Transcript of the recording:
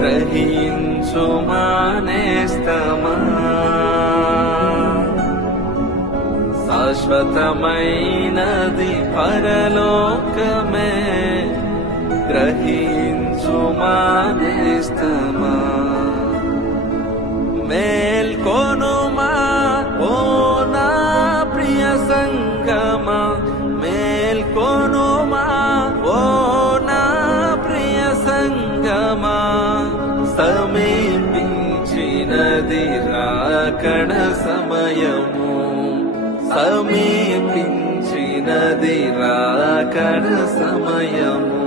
हीन सुमाने शाश्वतमयी नदी परलोकमे ग्रहीन सुमाने स्तमा मेल कोनु मा को ना प्रियसङ्गमा मेल को సమీపించినది రాకణ సమయము సమీపించినది రాకణ సమయము